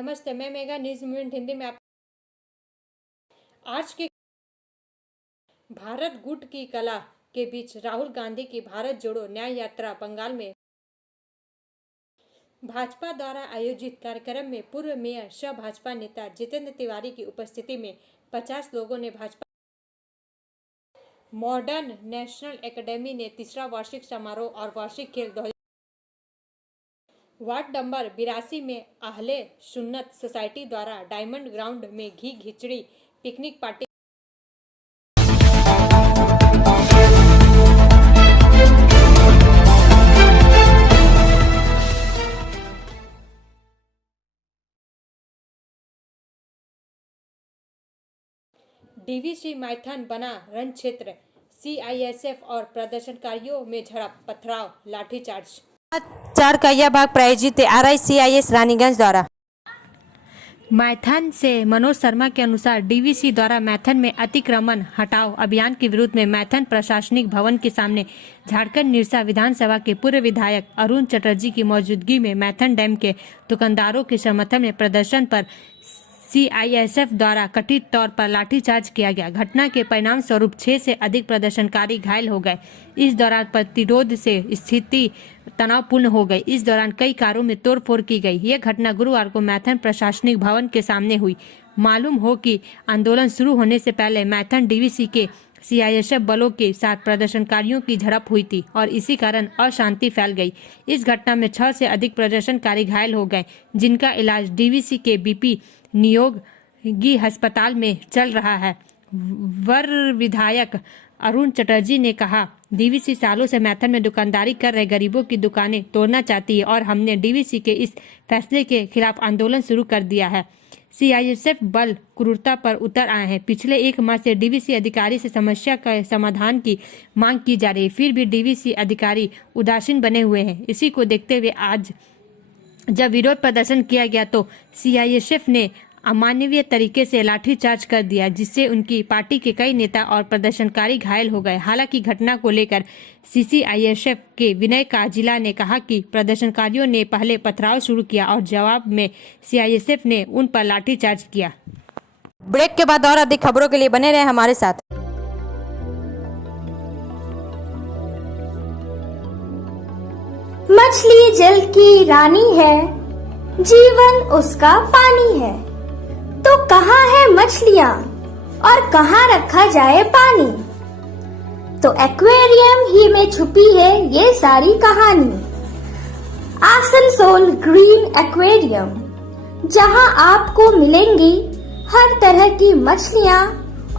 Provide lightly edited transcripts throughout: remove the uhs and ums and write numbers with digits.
नमस्ते, मैं mega news movement Hindi में आप आज के भारत गुट की कला के बीच राहुल गांधी की भारत जोड़ो न्याय यात्रा बंगाल में भाजपा द्वारा आयोजित कार्यक्रम में पूर्व मेयर सह भाजपा नेता जितेंद्र तिवारी की उपस्थिति में 50 लोगों ने भाजपा मॉडर्न नेशनल एकेडमी ने तीसरा वार्षिक समारोह और वार्षिक खेल 2000 वार्ड नंबर 82 में आहले सुन्नत सोसाइटी द्वारा डायमंड ग्राउंड में घी खिचड़ी पिकनिक पार्टी डीवीसी मैथन बना रण क्षेत्र। सीआईएसएफ और प्रदर्शनकारियों में झड़प, पथराव, लाठीचार्ज। चार का यह भाग प्रायोजित RICIS रानीगंज द्वारा। मैथन से मनोज शर्मा के अनुसार डीवीसी द्वारा मैथन में अतिक्रमण हटाओ अभियान के विरोध में मैथन प्रशासनिक भवन के सामने झारखंड निरसा विधानसभा के पूर्व विधायक अरुण चटर्जी की मौजूदगी में मैथन डैम के दुकानदारों के समर्थन में प्रदर्शन पर CISF द्वारा कथित तौर पर लाठीचार्ज किया गया। घटना के परिणाम स्वरूप 6 से अधिक प्रदर्शनकारी घायल हो गए। इस दौरान प्रतिरोध से स्थिति तनावपूर्ण हो गई। इस दौरान कई कारों में तोड़फोड़ की गई। यह घटना गुरुवार को मैथन प्रशासनिक भवन के सामने हुई। मालूम हो कि आंदोलन शुरू होने से पहले मैथन डीवीसी के CISF बलों के साथ प्रदर्शनकारियों की झड़प हुई थी और इसी कारण अशांति फैल गई। इस घटना में 6 से अधिक प्रदर्शनकारी घायल हो गए, जिनका इलाज डीवीसी के BP नियोगी अस्पताल में चल रहा है। वर विधायक अरुण चटर्जी ने कहा, डीवीसी सालों से मैथन में दुकानदारी कर रहे गरीबों की दुकानें तोड़ना चाहती है और हमने डीवीसी के इस फैसले के खिलाफ आंदोलन शुरू कर दिया है। CISF बल क्रूरता पर उतर आए हैं। पिछले 1 माह से डीवीसी अधिकारी से समस्या का समाधान की मांग की जा रही है, फिर भी डीवीसी अधिकारी उदासीन बने हुए हैं। इसी को देखते हुए आज जब विरोध प्रदर्शन किया गया तो CISF ने अमानवीय तरीके से लाठीचार्ज कर दिया, जिससे उनकी पार्टी के कई नेता और प्रदर्शनकारी घायल हो गए। हालांकि घटना को लेकर CISF के विनय काजिला ने कहा कि प्रदर्शनकारियों ने पहले पथराव शुरू किया और जवाब में CISF ने उन पर लाठीचार्ज किया। ब्रेक के बाद और अधिक खबरों के लिए बने रहे हमारे साथ। मछली जल की रानी है, जीवन उसका पानी है, तो कहाँ है मछलियाँ और कहाँ रखा जाए पानी? तो एक्वेरियम ही में छुपी है ये सारी कहानी। आसनसोल ग्रीन एक्वेरियम, जहाँ आपको मिलेंगी हर तरह की मछलियाँ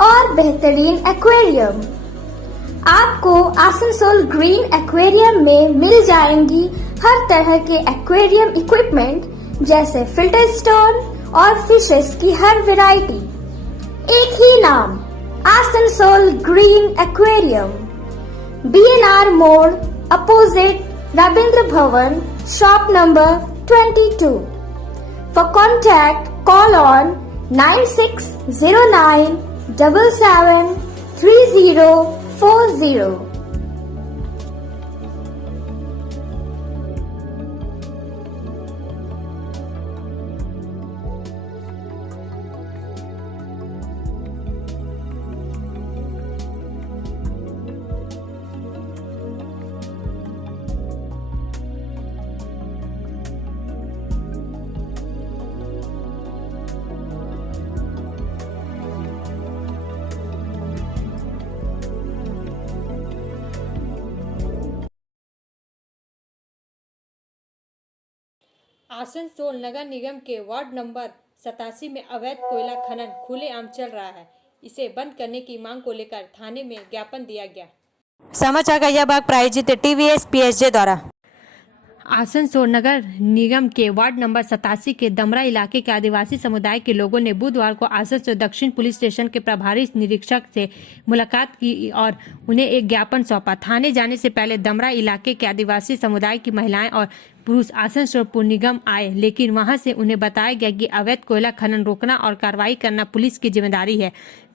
और बेहतरीन एक्वेरियम। आपको आसनसोल ग्रीन एक्वेरियम में मिल जाएंगी हर तरह के एक्वेरियम इक्विपमेंट, जैसे फिल्टर स्टोन और फिशेस की हर वैरायटी। एक ही नाम, आसनसोल ग्रीन एक्वेरियम। BNR मोड़ opposite Rabindra Bhavan, shop number 22। For contact call on 9609 77 3040। Asansol नगर निगम के वार्ड नंबर 87 में अवैध कोयला खनन खुलेआम चल रहा है। इसे बंद करने की मांग को लेकर थाने में ज्ञापन दिया गया। समाचार का यह भाग प्रायोजित TVS PSJ द्वारा। आसनसोल नगर निगम के वार्ड नंबर 87 के दमरा इलाके के आदिवासी समुदाय के लोगों ने बुधवार को आसनसोल दक्षिण पुलिस स्टेशन के प्रभारी निरीक्षक से मुलाकात की और उन्हें एक ज्ञापन सौंपा। थाने जाने से पहले दमरा इलाके के आदिवासी समुदाय की महिलाएं और पुरुष आसनसोल पुर निगम आए, लेकिन वहां से उन्हें बताया गया कि अवैध कोयला खनन रोकना और कार्रवाई करना पुलिस की जिम्मेदारी है।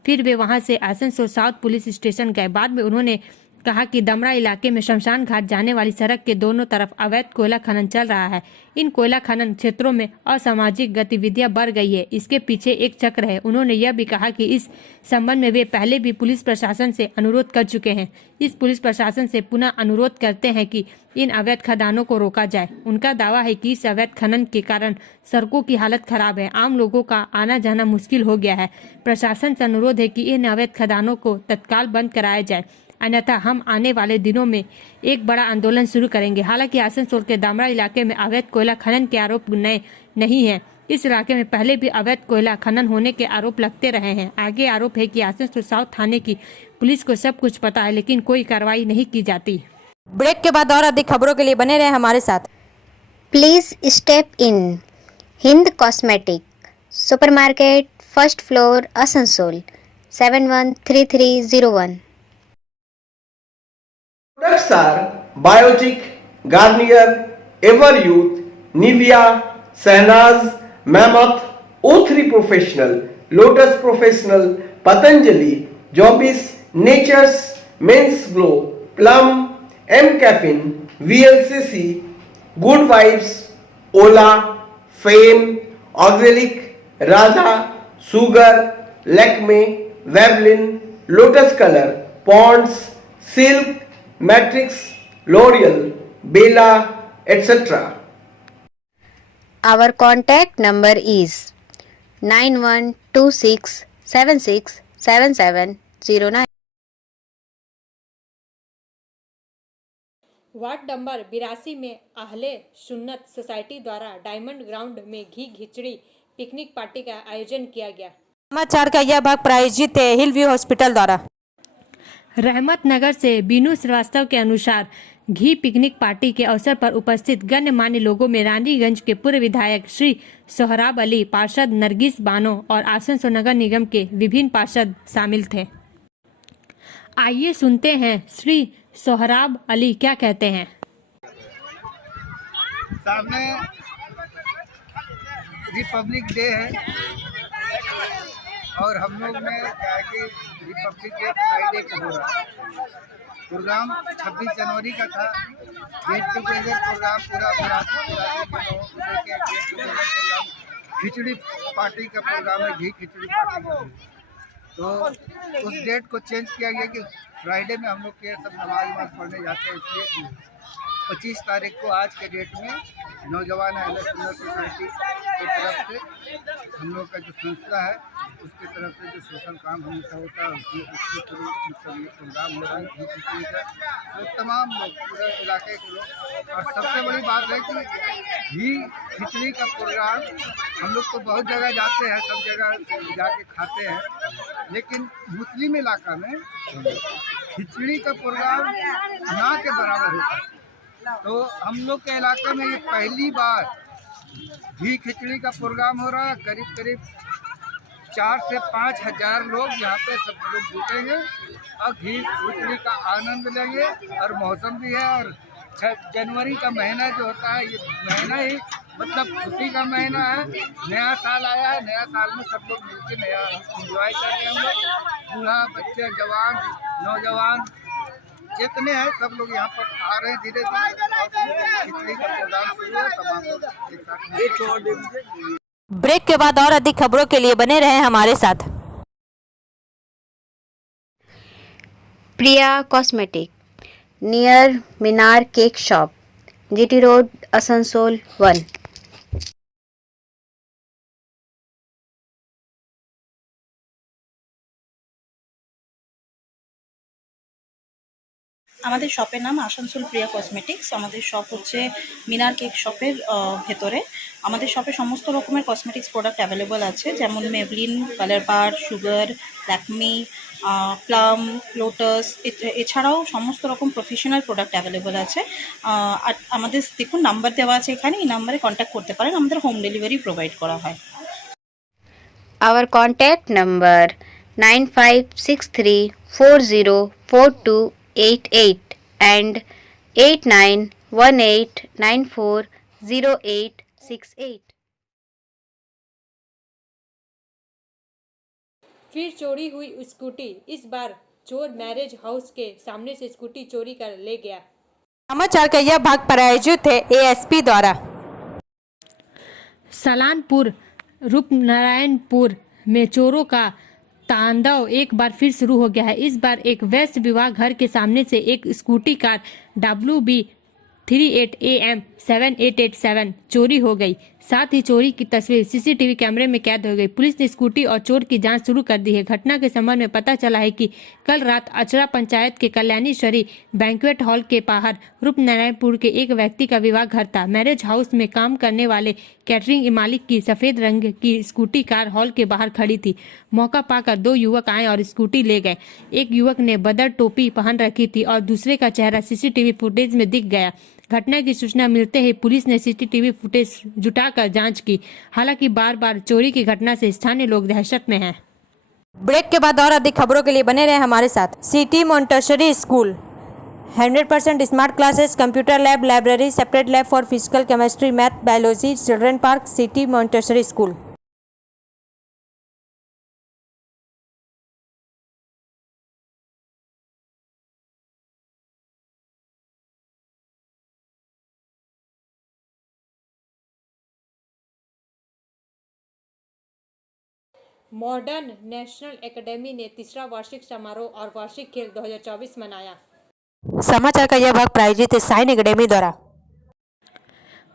फिर वे वहां से आसनसोल साउथ पुलिस स्टेशन गए। बाद में उन्होंने कहा कि दमरा इलाके में शमशान घाट जाने वाली सड़क के दोनों तरफ अवैध कोयला खनन चल रहा है। इन कोयला खनन क्षेत्रों में असामाजिक गतिविधियां बढ़ गई है, इसके पीछे एक चक्र है। उन्होंने यह भी कहा कि इस संबंध में वे पहले भी पुलिस प्रशासन से अनुरोध कर चुके हैं। इस पुलिस प्रशासन से पुनः अनुरोध करते हैं कि इन अवैध खदानों को रोका जाए। उनका दावा है कि इस अवैध खनन के कारण सड़कों की हालत खराब है, आम लोगों का आना जाना मुश्किल हो गया है। प्रशासन से अनुरोध है कि इन अवैध खदानों को तत्काल बंद कराया जाए, अन्यथा हम आने वाले दिनों में एक बड़ा आंदोलन शुरू करेंगे। हालांकि आसनसोल के दामरा इलाके में अवैध कोयला खनन के आरोप नए नहीं हैं। इस इलाके में पहले भी अवैध कोयला खनन होने के आरोप लगते रहे हैं। आगे आरोप है कि आसनसोल साउथ थाने की पुलिस को सब कुछ पता है, लेकिन कोई कार्रवाई नहीं की जाती। ब्रेक के बाद और अधिक खबरों के लिए बने रहे हमारे साथ। Please step in. Hind Cosmetic, Supermarket, First Floor, Asansol, 713301. Products are Biotic, Garnier, Everyouth, Nivea, Sahnaz, Mammoth, O3 Professional, Lotus Professional, Patanjali, Jobis, Nature's, Men's Glow, Plum, M Caffeine, VLCC, Good Vibes, Ola, Fame, Auxilic, Radha, Sugar, Lakme, Vavlin, Lotus Color, Ponds, Silk, Matrix, L'Oreal, Bella, etc. Our contact number is 9126767709. Ward number 82 में अहले सुन्नत society द्वारा diamond ground में घी खिचड़ी picnic party का आयोजन किया गया। समाचार का यह भाग प्रायोजित है हिल व्यू हॉस्पिटल द्वारा। रहमत नगर से बीनू श्रीवास्तव के अनुसार घी पिकनिक पार्टी के अवसर पर उपस्थित गणमान्य लोगों में रानीगंज के पूर्व विधायक श्री सोहराब अली, पार्षद नरगिस बानो और आसनसोल नगर निगम के विभिन्न पार्षद शामिल थे। आइए सुनते हैं श्री सोहराब अली क्या कहते हैं। सामने रिपब्लिक डे है और हम लोग में क्या है कि रिपब्लिक डे फ्राइडे को हो रहा है। प्रोग्राम 26 जनवरी का था। गेट टुगेदर प्रोग्राम पूरा प्रोग्राम खिचड़ी पार्टी का प्रोग्राम है, घी खिचड़ी पार्टी का। तो उस डेट को चेंज किया गया कि फ्राइडे में हम लोग के सब नमाज पढ़ने जाते हैं, इसलिए 25 तारीख को आज के डेट में नौजवान अहले सुन्नत सोसाइटी की तरफ से हम लोग का जो संस्था है उसकी तरफ से जो सोशल काम हमेशा होता है उसके थ्रू मतलब ये प्रोग्राम हो रहा है घी खिचड़ी का। तो तमाम लोग पूरे इलाके के लोग, और सबसे बड़ी बात है कि घी खिचड़ी का प्रोग्राम हम लोग तो बहुत जगह जाते हैं, सब जगह जाके खाते हैं, लेकिन मुस्लिम इलाका में खिचड़ी का प्रोग्राम ना के बराबर होता है। तो हम लोग के इलाके में ये पहली बार घी खिचड़ी का प्रोग्राम हो रहा है। करीब करीब 4 से 5 हजार लोग यहाँ पे सब लोग जुटेंगे और घी खिचड़ी का आनंद लेंगे। और मौसम भी है, और 6 जनवरी का महीना जो होता है ये महीना ही मतलब खुशी का महीना है। नया साल आया है, नया साल में सब लोग मिलकर नया एंजॉय कर रहे हैं। हम लोग बूढ़ा, बच्चे, जवान, नौजवान जितने हैं सब लोग यहाँ पर आ रहे हैं धीरे धीरे। खिचड़ी का प्रोग्राम शुरू है, तमाम लोग एक साथ। ब्रेक के बाद और अधिक खबरों के लिए बने रहे हमारे साथ। Priya cosmetic, near Minar cake shop, GT road, Asansol 1। আমাদের শপের নাম আসানসোল প্রিয়া কসমেটিক্স। আমাদের শপ হচ্ছে মিনার কেক শপের ভেতরে। আমাদের শপে সমস্ত রকমের কসমেটিক্স প্রোডাক্ট অ্যাভেলেবল আছে, যেমন মেবলিন, কালার বার, সুগার, ল্যাকমি, প্লাম, লোটাস, এছাড়াও সমস্ত রকম প্রফেশনাল প্রোডাক্ট অ্যাভেলেবল আছে। আর আমাদের দেখুন নাম্বার দেওয়া আছে এখানে, এই নাম্বারে কন্ট্যাক্ট করতে পারেন। আমাদের হোম ডেলিভারি প্রোভাইড করা হয়। Our contact number 9563404288 and 8918940868। फिर चोरी हुई स्कूटी, इस बार चोर मैरिज हाउस के सामने से स्कूटी चोरी कर ले गया। समाचार का यह भाग प्रायोजित है एएसपी द्वारा। सलानपुर रूपनारायणपुर में चोरों का तांडव एक बार फिर शुरू हो गया है। इस बार एक वैश्य विवाह घर के सामने से एक स्कूटी कार WB 38AM 7887 चोरी हो गई। साथ ही चोरी की तस्वीर सीसीटीवी कैमरे में कैद हो गई। पुलिस ने स्कूटी और चोर की जांच शुरू कर दी है। घटना के संबंध में पता चला है कि कल रात अचरा पंचायत के कल्याणेश्वरी बैंक्वेट हॉल के बाहर रूपनारायणपुर के एक व्यक्ति का विवाह घर था। मैरिज हाउस में काम करने वाले कैटरिंग मालिक की सफेद रंग की स्कूटी कार हॉल के बाहर खड़ी थी। मौका पाकर 2 युवक आए और स्कूटी ले गए। एक युवक ने बदर टोपी पहन रखी थी और दूसरे का चेहरा सीसीटीवी फुटेज में दिख गया। घटना की सूचना मिलते ही पुलिस ने सीसीटीवी फुटेज जुटाकर जांच की। हालांकि बार बार चोरी की घटना से स्थानीय लोग दहशत में हैं। ब्रेक के बाद और अधिक खबरों के लिए बने रहे हमारे साथ। City Montessori school 100% smart classes, computer lab, library, separate lab for physical, chemistry, math, biology, children park, city Montessori school. Modern national academy ने तीसरा वार्षिक समारोह और वार्षिक खेल 2024 मनाया। समाचार का यह भाग प्रायोजित है साइन एकेडमी द्वारा।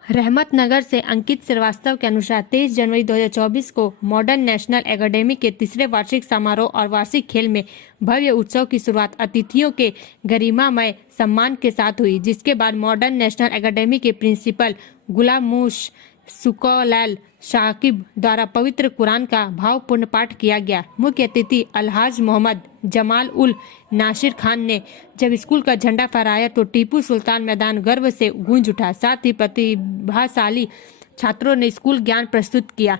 रहमतनगर से अंकित श्रीवास्तव के अनुसार 23 जनवरी 2024 को मॉडर्न नेशनल एकेडमी के तीसरे वार्षिक समारोह और वार्षिक खेल में भव्य उत्सव की शुरुआत अतिथियों के गरिमामय सम्मान के साथ हुई, जिसके बाद मॉडर्न नेशनल एकेडमी के प्रिंसिपल गुलामूश सुकौलैल शाकिब द्वारा पवित्र कुरान का भावपूर्ण पाठ किया गया। मुख्य अतिथि अलहाज मोहम्मद जमाल उल नासिर खान ने जब स्कूल का झंडा फहराया तो टीपू सुल्तान मैदान गर्व से गूंज उठा। साथ ही प्रतिभाशाली छात्रों ने स्कूल ज्ञान प्रस्तुत किया।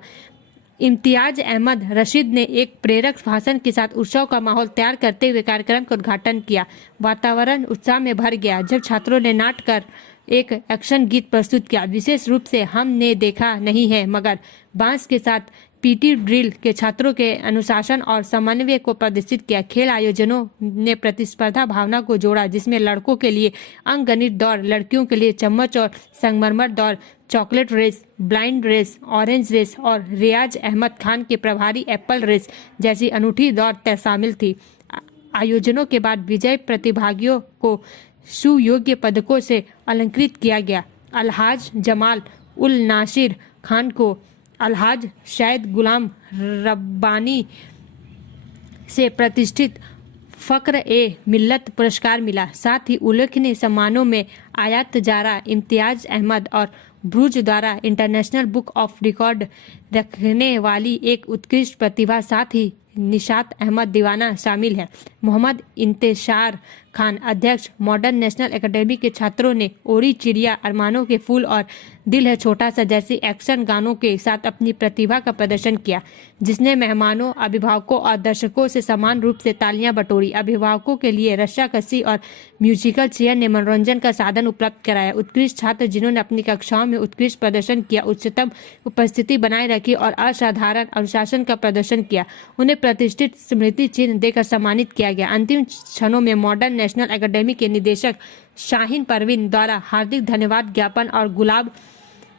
इम्तियाज अहमद रशीद ने एक प्रेरक भाषण के साथ उत्सव का माहौल तैयार करते हुए कार्यक्रम का उद्घाटन किया। वातावरण उत्साह में भर गया जब छात्रों ने नाट कर एक एक्शन गीत प्रस्तुत किया। विशेष रूप से हमने देखा नहीं है मगर बांस के साथ पीटी ड्रिल के छात्रों के अनुशासन और समन्वय को प्रदर्शित किया। खेल आयोजनों ने प्रतिस्पर्धा भावना को जोड़ा, जिसमें लड़कों के लिए अंकगणित दौड़, लड़कियों के लिए चम्मच और संगमरमर दौड़, chocolate race, blind race, orange race और रियाज अहमद खान के प्रभारी एप्पल रेस जैसी अनूठी दौड़ शामिल थी। आयोजनों के बाद विजय प्रतिभागियों को सुयोग्य पदकों से अलंकृत किया गया। अलहाज जमाल उल नासिर खान को अलहाज शैद गुलाम रब्बानी से प्रतिष्ठित फ़ख्र ए मिल्लत पुरस्कार मिला। साथ ही उल्लेखनीय सम्मानों में आयात जारा इम्तियाज अहमद और ब्रूज द्वारा इंटरनेशनल बुक ऑफ रिकॉर्ड रखने वाली एक उत्कृष्ट प्रतिभा, साथ ही निशात अहमद दीवाना शामिल है। मोहम्मद इंतशार खान अध्यक्ष मॉडर्न नेशनल एकेडमी के छात्रों ने ओरी चिड़िया, अरमानों के फूल और दिल है छोटा सा जैसी एक्शन गानों के साथ अपनी प्रतिभा का प्रदर्शन किया, जिसने मेहमानों, अभिभावकों और दर्शकों से समान रूप से तालियां बटोरी। अभिभावकों के लिए रस्साकसी और म्यूजिकल चेयर ने मनोरंजन का साधन उपलब्ध कराया। उत्कृष्ट छात्र जिन्होंने अपनी कक्षाओं में उत्कृष्ट प्रदर्शन किया, उच्चतम उपस्थिति बनाए रखी और असाधारण अनुशासन का प्रदर्शन किया, उन्हें प्रतिष्ठित स्मृति चिन्ह देकर सम्मानित किया गया। अंतिम क्षणों में मॉडर्न नेशनल एकेडमी के निदेशक शाहीन परवीन द्वारा हार्दिक धन्यवाद ज्ञापन और गुलाब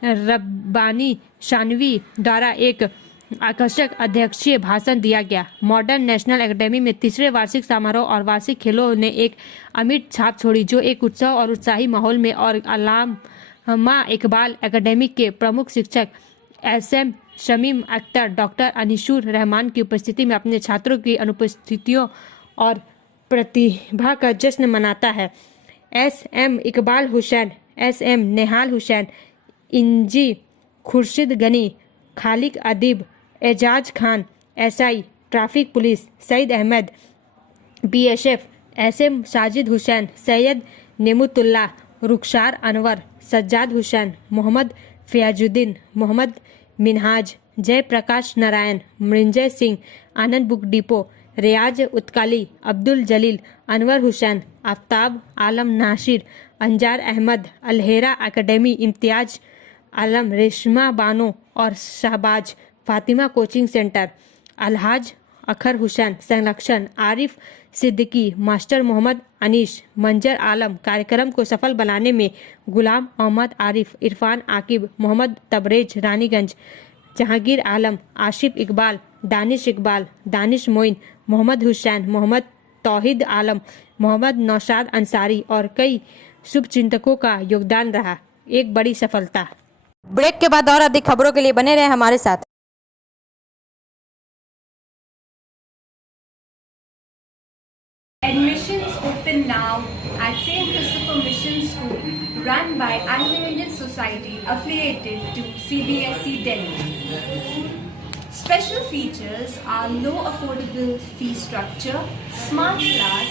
रब्बानी शानवी द्वारा एक आकर्षक अध्यक्षीय भाषण दिया गया। मॉडर्न नेशनल एकेडमी में तीसरे वार्षिक समारोह और वार्षिक खेलों ने एक अमिट छाप छोड़ी, जो एक उत्सव और उत्साही माहौल में और अल्लामा इकबाल एकेडमी के प्रमुख शिक्षक SM शमीम अख्तर, डॉक्टर अनिशुर रहमान की उपस्थिति में अपने छात्रों की अनुपस्थितियों और प्रतिभा का जश्न मनाता है। SM इकबाल हुसैन, SM नेहाल हुसैन, इंजी Khurshid Ghani, Khaliq Adeeb, Ejaz Khan, SI traffic police, Saeed Ahmad BSF, SM Sajid Hussain, Syed Nematullah, Rukhsar Anwar, Sajjad Hussain, Mohammad Fayazuddin, Mohammad Minhaj, Jayprakash Narayan, Mrinjay Singh, Anand book depot, Riyaz Utkali, Abdul Jalil, Anwar Hussain, Aftab Alam Nasir, Anzar Ahmad, Alhera academy, Imtiyaz Alam, Reshma Bano और शहबाज, फातिमा कोचिंग सेंटर, अलहाज अखर हुसैन, संरक्षण आरिफ सिद्दीकी, मास्टर मोहम्मद अनीश, मंजर आलम। कार्यक्रम को सफल बनाने में गुलाम मोहम्मद आरिफ, इरफान आकिब, मोहम्मद तबरेज रानीगंज, जहांगीर आलम, आशिफ इकबाल, दानिश मोइन, मोहम्मद हुसैन, मोहम्मद तौहीद आलम, मोहम्मद नौशाद अंसारी और कई शुभचिंतकों का योगदान रहा। एक बड़ी सफलता। ब्रेक के बाद और अधिक खबरों के लिए बने रहे हमारे साथ। Admissions open now at St. Christopher Mission School, run by Unlimited Society affiliated to CBSE Delhi. Special features are low affordable fee structure, smart class,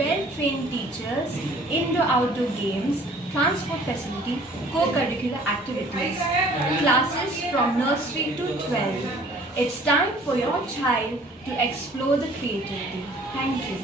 well-trained teachers, indoor-outdoor games, transport facility, co-curricular activities, classes from nursery to 12. It's time for your child to explore the creativity. Thank you.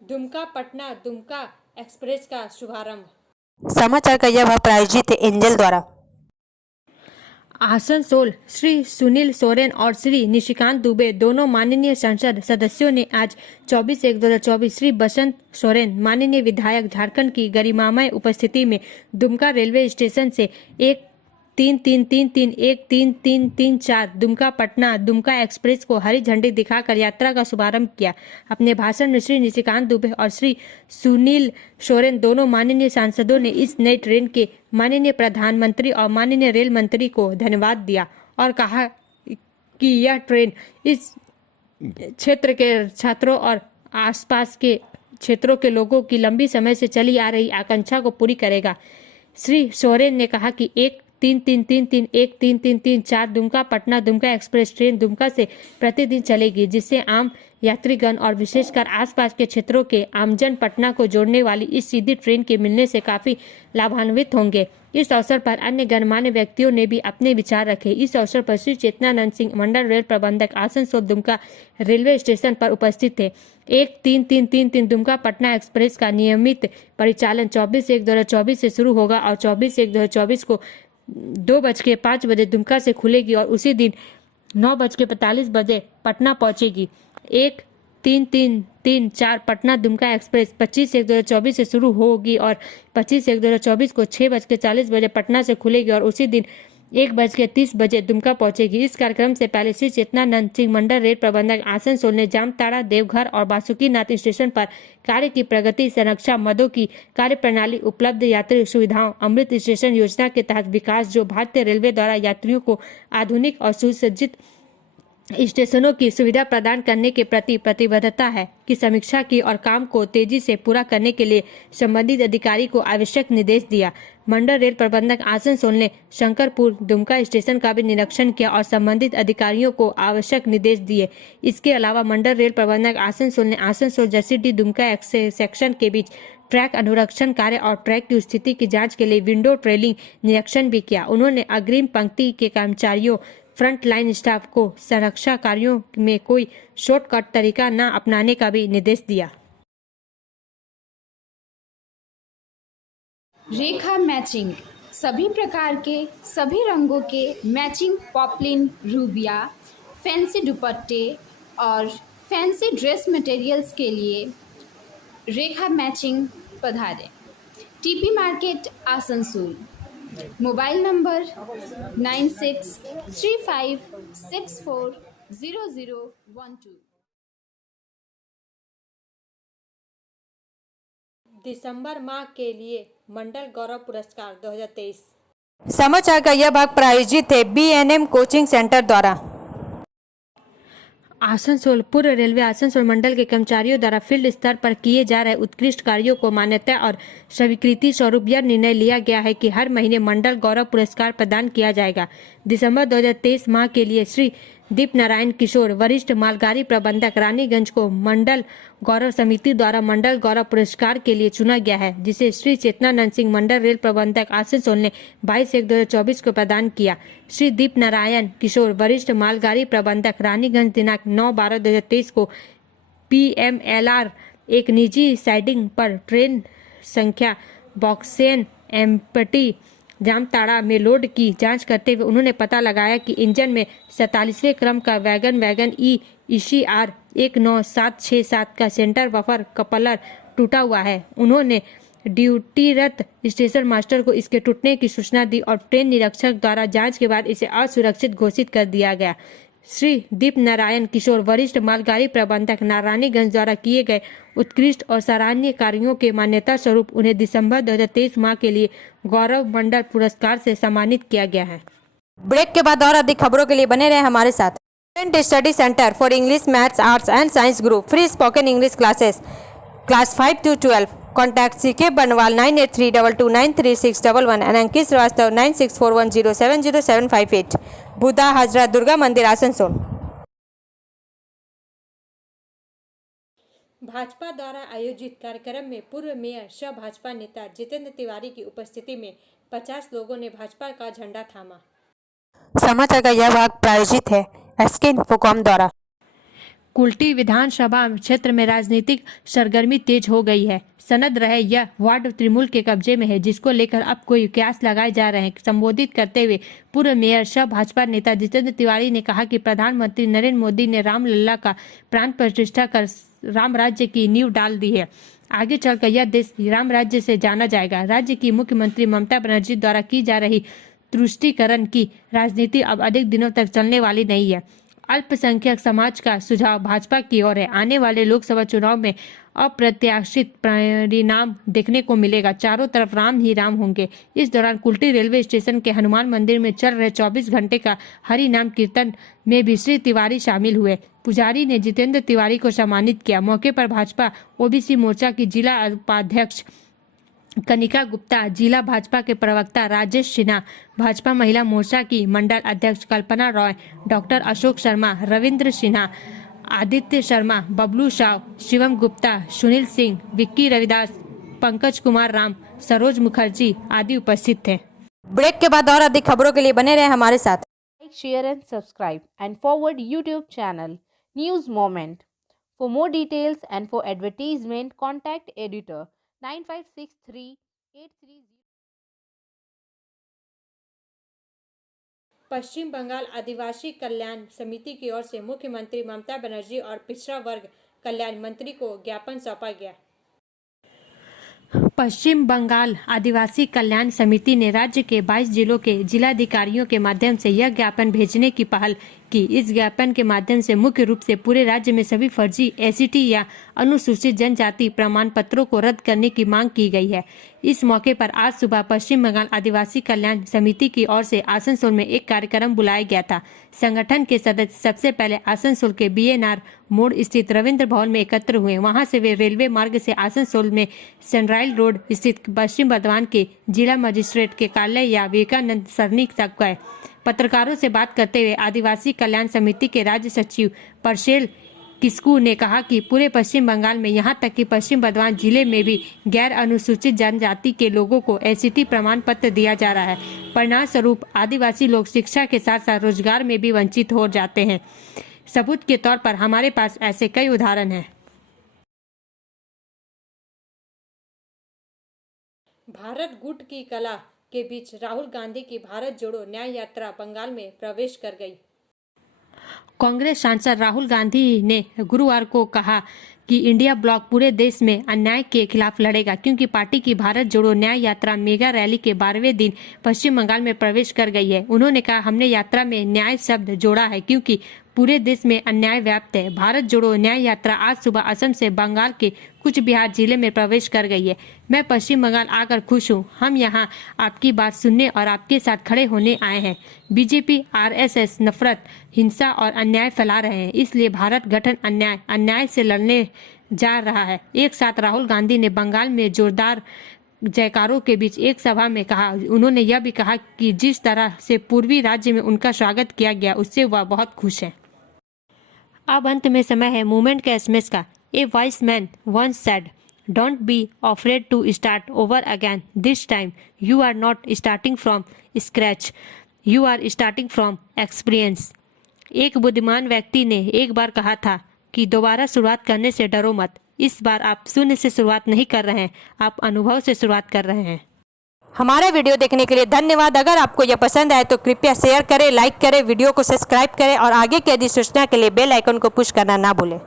Dumka Patna Dumka express का शुभारंभ। समाचार का यह भाग प्रायोजित है angel द्वारा। आसनसोल श्री सुनील सोरेन और श्री निशिकांत दुबे दोनों माननीय संसद सदस्यों ने आज 24/1/2024 श्री बसंत सोरेन माननीय विधायक झारखंड की गरिमामय उपस्थिति में दुमका रेलवे स्टेशन से 1333 दुमका पटना दुमका एक्सप्रेस को हरी झंडी दिखाकर यात्रा का शुभारंभ किया। अपने भाषण में श्री निशिकांत दुबे और श्री सुनील सोरेन दोनों माननीय सांसदों ने इस नई ट्रेन के माननीय प्रधानमंत्री और माननीय रेल मंत्री को धन्यवाद दिया और कहा कि यह ट्रेन इस क्षेत्र के छात्रों और आसपास के क्षेत्रों के लोगों की लंबी समय से चली आ रही आकांक्षा को पूरी करेगा। श्री सोरेन ने कहा कि 1333 दुमका पटना दुमका एक्सप्रेस ट्रेन दुमका से प्रतिदिन चलेगी, जिससे आम यात्रीगण और विशेषकर आसपास के क्षेत्रों के आमजन पटना को जोड़ने वाली इस सीधी ट्रेन के मिलने से काफी लाभान्वित होंगे। इस अवसर पर अन्य गणमान्य व्यक्तियों ने भी अपने विचार रखे। इस अवसर पर श्री चेतनानंद सिंह मंडल रेल प्रबंधक आसनसोल दुमका रेलवे स्टेशन पर उपस्थित थे। 1333 दुमका पटना एक्सप्रेस का नियमित परिचालन 24/1/2024 से शुरू होगा और 24/1/2024 को 2:05 दुमका से खुलेगी और उसी दिन 9:45 पटना पहुंचेगी। 1333 पटना दुमका एक्सप्रेस 25/1/2024 से शुरू होगी और 25/1/2024 को 6:40 पटना से खुलेगी और उसी दिन 1:30 दुमका पहुंचेगी। इस कार्यक्रम से पहले श्री चेतनानंद सिंह मंडल रेल प्रबंधक आसनसोल ने जामताड़ा, देवघर और बासुकीनाथ स्टेशन पर कार्य की प्रगति, संरक्षा मदों की कार्यप्रणाली, उपलब्ध यात्री सुविधाओं, अमृत स्टेशन योजना के तहत विकास, जो भारतीय रेलवे द्वारा यात्रियों को आधुनिक और सुसज्जित स्टेशनों की सुविधा प्रदान करने के प्रति प्रतिबद्धता है, की समीक्षा की और काम को तेजी से पूरा करने के लिए संबंधित अधिकारी को आवश्यक निर्देश दिया। मंडल रेल प्रबंधक आसनसोल ने शंकरपुर दुमका स्टेशन का भी निरीक्षण किया और संबंधित अधिकारियों को आवश्यक निर्देश दिए। इसके अलावा मंडल रेल प्रबंधक आसनसोल ने आसनसोल जसीडीह दुमका सेक्शन के बीच ट्रैक अनुरक्षण कार्य और ट्रैक की स्थिति की जांच के लिए विंडो ट्रेलिंग निरीक्षण भी किया। उन्होंने अग्रिम पंक्ति के कर्मचारियों, फ्रंट लाइन स्टाफ को संरक्षा कार्यों में कोई शॉर्टकट तरीका न अपनाने का भी निर्देश दिया। रेखा मैचिंग, सभी प्रकार के सभी रंगों के मैचिंग पॉपलिन, रूबिया, फैंसी दुपट्टे और फैंसी ड्रेस मटेरियल्स के लिए रेखा मैचिंग पधारें। TP market Asansol. Mobile number 9635640012। दिसंबर माह के लिए मंडल गौरव पुरस्कार 2023। समाचार का यह भाग प्रायोजित है BNM कोचिंग सेंटर द्वारा। आसनसोल पूर्व रेलवे आसनसोल मंडल के कर्मचारियों द्वारा फील्ड स्तर पर किए जा रहे उत्कृष्ट कार्यों को मान्यता और स्वीकृति स्वरूप यह निर्णय लिया गया है कि हर महीने मंडल गौरव पुरस्कार प्रदान किया जाएगा। दिसंबर 2023 माह के लिए श्री दीप नारायण किशोर वरिष्ठ मालगाड़ी प्रबंधक रानीगंज को मंडल गौरव समिति द्वारा मंडल गौरव पुरस्कार के लिए चुना गया है, जिसे श्री चेतनानंद सिंह मंडल रेल प्रबंधक आसनसोल ने 22/1/2024 को प्रदान किया। श्री दीप नारायण किशोर वरिष्ठ मालगाड़ी प्रबंधक रानीगंज दिनांक 9/12/2023 को PMLR एक निजी साइडिंग पर ट्रेन संख्या बॉक्सेन एम्पटी जामताड़ा में लोड की जांच करते हुए उन्होंने पता लगाया कि इंजन में 47वें क्रम का वैगन ECR 19767 का सेंटर वफर कपलर टूटा हुआ है। उन्होंने ड्यूटीरत स्टेशन मास्टर को इसके टूटने की सूचना दी और ट्रेन निरीक्षक द्वारा जांच के बाद इसे असुरक्षित घोषित कर दिया गया। श्री दीप नारायण किशोर वरिष्ठ मालगाड़ी प्रबंधक नारायणगंज द्वारा किए गए उत्कृष्ट और सराहनीय कार्यों के मान्यता स्वरूप उन्हें दिसंबर 2023 माह के लिए गौरव मंडल पुरस्कार से सम्मानित किया गया है। ब्रेक के बाद और अधिक खबरों के लिए बने रहे हमारे साथ। Student study centre for English, maths, arts and science group, free spoken English classes, class 5 to 12। Contact CK बनवाल 9832293611 एंड अंकित श्रीवास्तव 9641070758। बुद्धा हाजरा दुर्गा मंदिर आसनसोल। भाजपा द्वारा आयोजित कार्यक्रम में पूर्व मेयर सह भाजपा नेता जितेंद्र तिवारी की उपस्थिति में 50 लोगों ने भाजपा का झंडा थामा। समाचार का यह भाग प्रायोजित है SK इन्फोकॉम द्वारा। कुल्टी विधानसभा क्षेत्र में राजनीतिक सरगर्मी तेज हो गई है। सनद रहे यह वार्ड तृणमूल के कब्जे में है, जिसको लेकर अब कोई कयास लगाए जा रहे हैं। संबोधित करते हुए पूर्व मेयर सह भाजपा नेता जितेंद्र तिवारी ने कहा कि प्रधानमंत्री नरेंद्र मोदी ने रामलला का प्राण प्रतिष्ठा कर राम राज्य की नींव डाल दी है। आगे चलकर यह देश राम राज्य से जाना जाएगा। राज्य की मुख्यमंत्री ममता बनर्जी द्वारा की जा रही तुष्टीकरण की राजनीति अब अधिक दिनों तक चलने वाली नहीं है। अल्पसंख्यक समाज का सुझाव भाजपा की ओर है। आने वाले लोकसभा चुनाव में अप्रत्याशित परिणाम देखने को मिलेगा। चारों तरफ राम ही राम होंगे। इस दौरान कुल्टी रेलवे स्टेशन के हनुमान मंदिर में चल रहे 24 घंटे का हरि नाम कीर्तन में भी श्री तिवारी शामिल हुए। पुजारी ने जितेंद्र तिवारी को सम्मानित किया। मौके पर भाजपा OBC मोर्चा की जिला उपाध्यक्ष कनिका गुप्ता, जिला भाजपा के प्रवक्ता राजेश सिन्हा, भाजपा महिला मोर्चा की मंडल अध्यक्ष कल्पना रॉय, डॉक्टर अशोक शर्मा, रविंद्र सिन्हा, आदित्य शर्मा, बबलू शाह, शिवम गुप्ता, सुनील सिंह, विक्की रविदास, पंकज कुमार राम, सरोज मुखर्जी आदि उपस्थित थे। ब्रेक के बाद और अधिक खबरों के लिए बने रहे हमारे साथ। Like, share and subscribe and forward YouTube channel News Moment. For more details and for advertisement, contact editor 956383. पश्चिम बंगाल आदिवासी कल्याण समिति की ओर से मुख्यमंत्री ममता बनर्जी और पिछड़ा वर्ग कल्याण मंत्री को ज्ञापन सौंपा गया। पश्चिम बंगाल आदिवासी कल्याण समिति ने राज्य के 22 जिलों के जिलाधिकारियों के माध्यम से यह ज्ञापन भेजने की पहल की। इस ज्ञापन के माध्यम से मुख्य रूप से पूरे राज्य में सभी फर्जी SCT या अनुसूचित जनजाति प्रमाण पत्रों को रद्द करने की मांग की गई है। इस मौके पर आज सुबह पश्चिम बंगाल आदिवासी कल्याण समिति की ओर से आसनसोल में एक कार्यक्रम बुलाया गया था। संगठन के सदस्य सबसे पहले आसनसोल के BNR मोड़ स्थित रविंद्र भवन में एकत्र हुए। वहां से वे रेलवे मार्ग से आसनसोल में सनराइज रोड स्थित पश्चिम बर्धमान के जिला मजिस्ट्रेट के कार्यालय या विवेकानंद सरनी तक गए। पत्रकारों से बात करते हुए आदिवासी कल्याण समिति के राज्य सचिव परशेल किस्कू ने कहा कि पूरे पश्चिम बंगाल में यहां तक कि पश्चिम बर्धमान जिले में भी गैर अनुसूचित जनजाति के लोगों को SCT प्रमाण पत्र दिया जा रहा है। परिणाम स्वरूप आदिवासी लोग शिक्षा के साथ साथ रोजगार में भी वंचित हो जाते हैं। सबूत के तौर पर हमारे पास ऐसे कई उदाहरण हैं। भारत गुट की कला के बीच राहुल गांधी की भारत जोड़ो न्याय यात्रा बंगाल में प्रवेश कर गई। कांग्रेस सांसद राहुल गांधी ने गुरुवार को कहा कि इंडिया ब्लॉक पूरे देश में अन्याय के खिलाफ लड़ेगा, क्योंकि पार्टी की भारत जोड़ो न्याय यात्रा मेगा रैली के 12वें दिन पश्चिम बंगाल में प्रवेश कर गई है। उन्होंने कहा, हमने यात्रा में न्याय शब्द जोड़ा है क्योंकि पूरे देश में अन्याय व्याप्त है। भारत जोड़ो न्याय यात्रा आज सुबह असम से बंगाल के कुछ बिहार जिले में प्रवेश कर गई है। मैं पश्चिम बंगाल आकर खुश हूँ। हम यहाँ आपकी बात सुनने और आपके साथ खड़े होने आए हैं। बीजेपी RSS नफरत, हिंसा और अन्याय फैला रहे हैं, इसलिए भारत गठन अन्याय से लड़ने जा रहा है। एक साथ राहुल गांधी ने बंगाल में जोरदार जयकारों के बीच एक सभा में कहा। उन्होंने यह भी कहा कि जिस तरह से पूर्वी राज्य में उनका स्वागत किया गया उससे वह बहुत खुश हैं। अब अंत में समय है मूवमेंट के एसएमएस का। A wise man once said, don't be afraid to start over again. This time you are not starting from scratch, you are starting from experience. एक बुद्धिमान व्यक्ति ने एक बार कहा था कि दोबारा शुरुआत करने से डरो मत। इस बार आप शून्य से शुरुआत नहीं कर रहे हैं, आप अनुभव से शुरुआत कर रहे हैं। हमारा वीडियो देखने के लिए धन्यवाद। अगर आपको यह पसंद आए तो कृपया शेयर करें, लाइक करें, वीडियो को सब्सक्राइब करें और आगे की अधिक सूचना के लिए बेल आइकन को पुश करना ना भूलें।